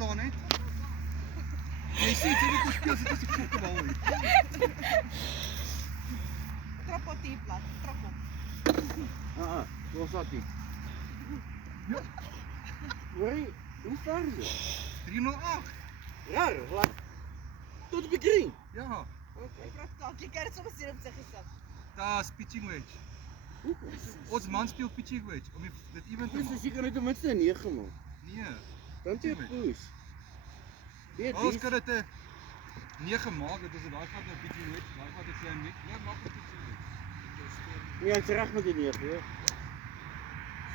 slaan net. Jy sien, jy moet speel sit as 'n fokkebal hier. Trap op die plat, trap op. Los dat nie. Hoorie, hoe ver is dit? 308. Raar, laat. Tot op die green. Ja, Ek praat kalk, jy kan dit sommer sien op sy gesig. daar's pitching wedge. Ons man speel pitching wedge om dit even te Dis maak. is seker net ten minste 'n 9 man. Nee. Dan jy push. Weet Ons dis kan dit 'n 9 maak, dit is daai gat 'n pitching wedge, daai gat 'n klein net. Nee, maak 'n pitching wedge. nee, ek's reg met die 9, hoor.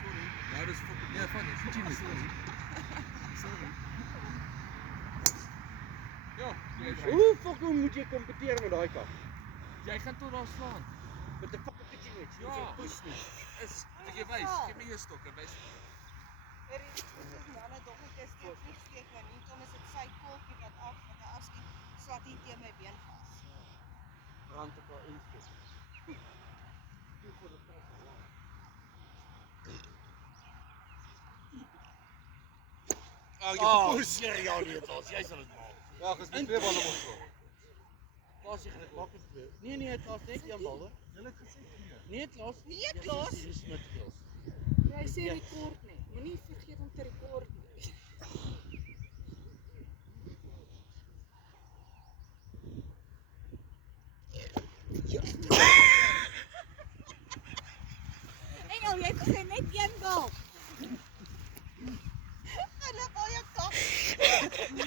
Sorry. Ja, dis fucking nee, van pitching wedge. Sorry. Ja, Hoe fucking moet jy kompeteer met daai kant? Jy gaan tot daar slaan. Met 'n fucking pitching wedge. Ja. Jy push nie. Is jy wys, gee my jou stokke, wys. Hier is die ander doggetjie steek vliegsteek maar nie kom is dit sy kolkie wat af wat hy afskiet, swat hier teen my been vas. Brand ek al insteek. Toe vir die pas. Ja, nee, dit jy sal dit maak. Ja, dis met 2 balle mos so. Klaas jy gaan dit maak met 2. Nee, het was net 1 bal, hoor. Hulle het gesê nee. Nee, Klaas. Nee, Klaas. Dis met Klaas. Jy sê rekord nie. Moenie vergeet om te rekord nie. Engel, jy het gesê net 1 bal. Hulle val jou kop.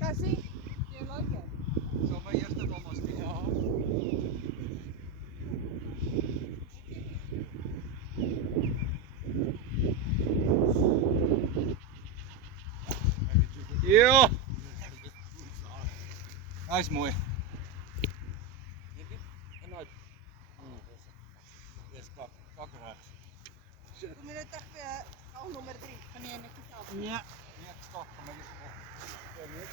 Cassie, jy like dit? Sal my eerste bal maar speel. Ja. Ja. Hy's mooi. En nou. Dis kak reg. Kom jy net terug vir gal nommer 3. Nee, net nie af. Nee. Nee, ek stap vir my is op. Ja, nee.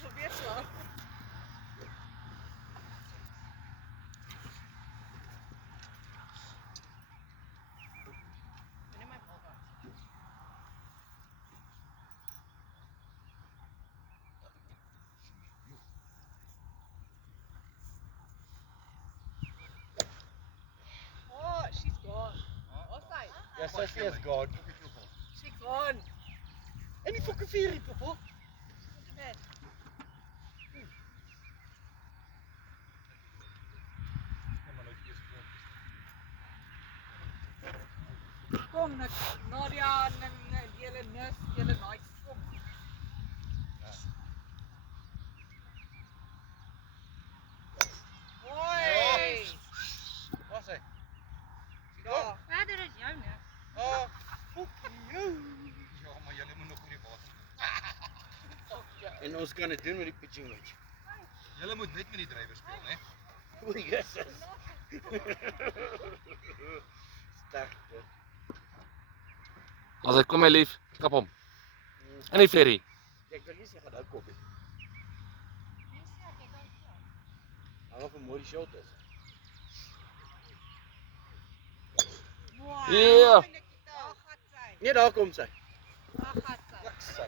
Probeer slaan. Neem my bal daar. Oh, she's gone. Offside. Ja, sy is God. She gone. En die fucking vier hier, papa. Kom net, Nadia, julle nis, julle nice kom. Hoi! Waar is hy? Ja. Verder is jou nis. Fucking jou. Ja, maar julle moet nog oor die water. En ons kan dit doen met die pitching wedge. Julle moet net met die drywer speel, né? O, Jesus. Sterkte. As hy kom my lief, kap hom. In die ferry. Ek wil nie sê gaan nou kopie. Wie sê ek kan sien? Hang of 'n mooi shot is. Wow. Ja. Daar gaan sy. Nee, daar kom sy. Daar gaan sy. Ek sê